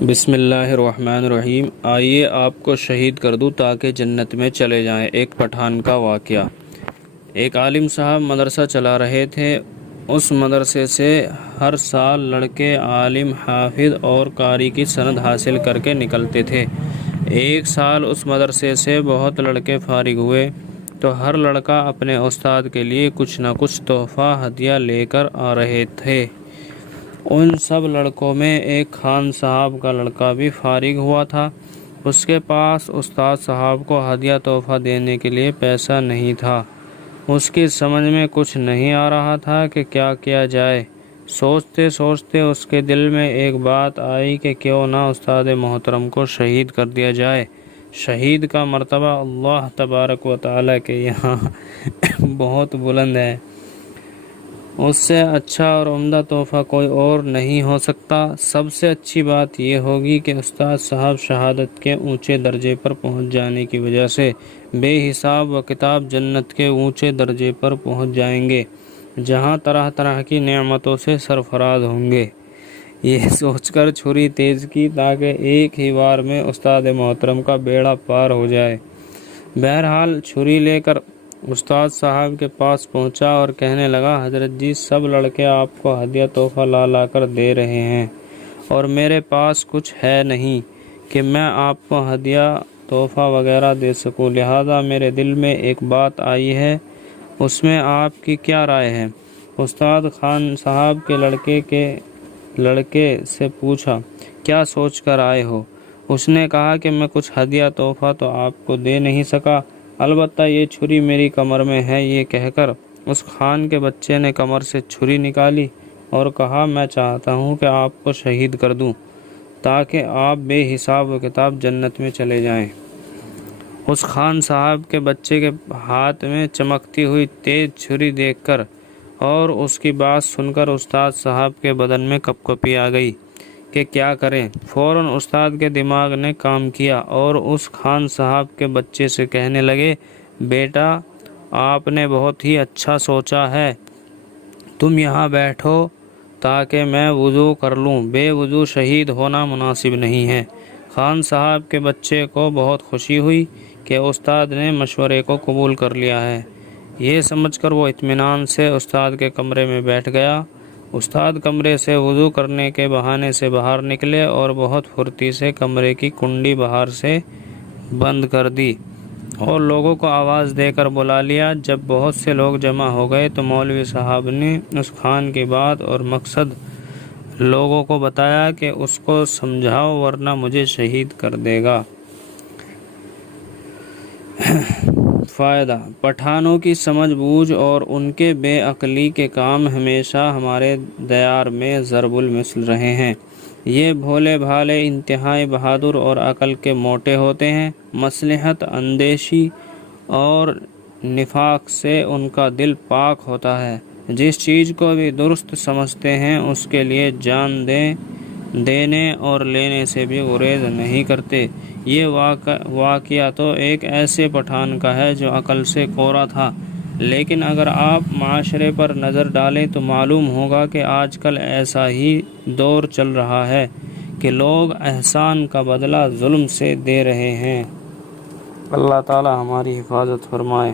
بسم اللہ الرحمن الرحیم۔ آئیے آپ کو شہید کر دوں تاکہ جنت میں چلے جائیں۔ ایک پٹھان کا واقعہ۔ ایک عالم صاحب مدرسہ چلا رہے تھے۔ اس مدرسے سے ہر سال لڑکے عالم، حافظ اور قاری کی سند حاصل کر کے نکلتے تھے۔ ایک سال اس مدرسے سے بہت لڑکے فارغ ہوئے تو ہر لڑکا اپنے استاد کے لیے کچھ نہ کچھ تحفہ ہدیہ لے کر آ رہے تھے۔ ان سب لڑکوں میں ایک خان صاحب کا لڑکا بھی فارغ ہوا تھا۔ اس کے پاس استاد صاحب کو ہدیہ تحفہ دینے کے لیے پیسہ نہیں تھا۔ اس کی سمجھ میں کچھ نہیں آ رہا تھا کہ کیا کیا جائے۔ سوچتے سوچتے اس کے دل میں ایک بات آئی کہ کیوں نہ استاد محترم کو شہید کر دیا جائے۔ شہید کا مرتبہ اللہ تبارک و تعالیٰ کے یہاں بہت بلند ہے۔ اس سے اچھا اور عمدہ تحفہ کوئی اور نہیں ہو سکتا۔ سب سے اچھی بات یہ ہوگی کہ استاد صاحب شہادت کے اونچے درجے پر پہنچ جانے کی وجہ سے بے حساب و کتاب جنت کے اونچے درجے پر پہنچ جائیں گے، جہاں طرح طرح کی نعمتوں سے سرفراز ہوں گے۔ یہ سوچ کر چھری تیز کی تاکہ ایک ہی بار میں استاد محترم کا بیڑا پار ہو جائے۔ بہرحال چھری لے کر استاد صاحب کے پاس پہنچا اور کہنے لگا، حضرت جی، سب لڑکے آپ کو ہدیہ تحفہ لا کر دے رہے ہیں اور میرے پاس کچھ ہے نہیں کہ میں آپ کو ہدیہ تحفہ وغیرہ دے سکوں، لہذا میرے دل میں ایک بات آئی ہے، اس میں آپ کی کیا رائے ہے؟ استاد خان صاحب کے لڑکے سے پوچھا، کیا سوچ کر آئے ہو؟ اس نے کہا کہ میں کچھ ہدیہ تحفہ تو آپ کو دے نہیں سکا، البتہ یہ چھری میری کمر میں ہے۔ یہ کہہ کر اس خان کے بچے نے کمر سے چھری نکالی اور کہا، میں چاہتا ہوں کہ آپ کو شہید کر دوں تاکہ آپ بے حساب و کتاب جنت میں چلے جائیں۔ اس خان صاحب کے بچے کے ہاتھ میں چمکتی ہوئی تیز چھری دیکھ کر اور اس کی بات سن کر استاد صاحب کے بدن میں کپکپی آ گئی کہ کیا کریں۔ فوراً استاد کے دماغ نے کام کیا اور اس خان صاحب کے بچے سے کہنے لگے، بیٹا، آپ نے بہت ہی اچھا سوچا ہے، تم یہاں بیٹھو تاکہ میں وضو کر لوں، بے وضو شہید ہونا مناسب نہیں ہے۔ خان صاحب کے بچے کو بہت خوشی ہوئی کہ استاد نے مشورے کو قبول کر لیا ہے۔ یہ سمجھ کر وہ اطمینان سے استاد کے کمرے میں بیٹھ گیا۔ استاد کمرے سے وضو کرنے کے بہانے سے باہر نکلے اور بہت پھرتی سے کمرے کی کنڈی باہر سے بند کر دی اور لوگوں کو آواز دے کر بلا لیا۔ جب بہت سے لوگ جمع ہو گئے تو مولوی صاحب نے اس خان کی بات اور مقصد لوگوں کو بتایا کہ اس کو سمجھاؤ ورنہ مجھے شہید کر دے گا۔ فائدہ: پٹھانوں کی سمجھ بوجھ اور ان کے بے عقلی کے کام ہمیشہ ہمارے دیار میں ضرب المثل رہے ہیں۔ یہ بھولے بھالے انتہائی بہادر اور عقل کے موٹے ہوتے ہیں۔ مصلحت اندیشی اور نفاق سے ان کا دل پاک ہوتا ہے۔ جس چیز کو بھی درست سمجھتے ہیں اس کے لیے جان دینے اور لینے سے بھی گریز نہیں کرتے۔ یہ واقعہ تو ایک ایسے پٹھان کا ہے جو عقل سے کورا تھا، لیکن اگر آپ معاشرے پر نظر ڈالیں تو معلوم ہوگا کہ آج کل ایسا ہی دور چل رہا ہے کہ لوگ احسان کا بدلہ ظلم سے دے رہے ہیں۔ اللہ تعالی ہماری حفاظت فرمائے۔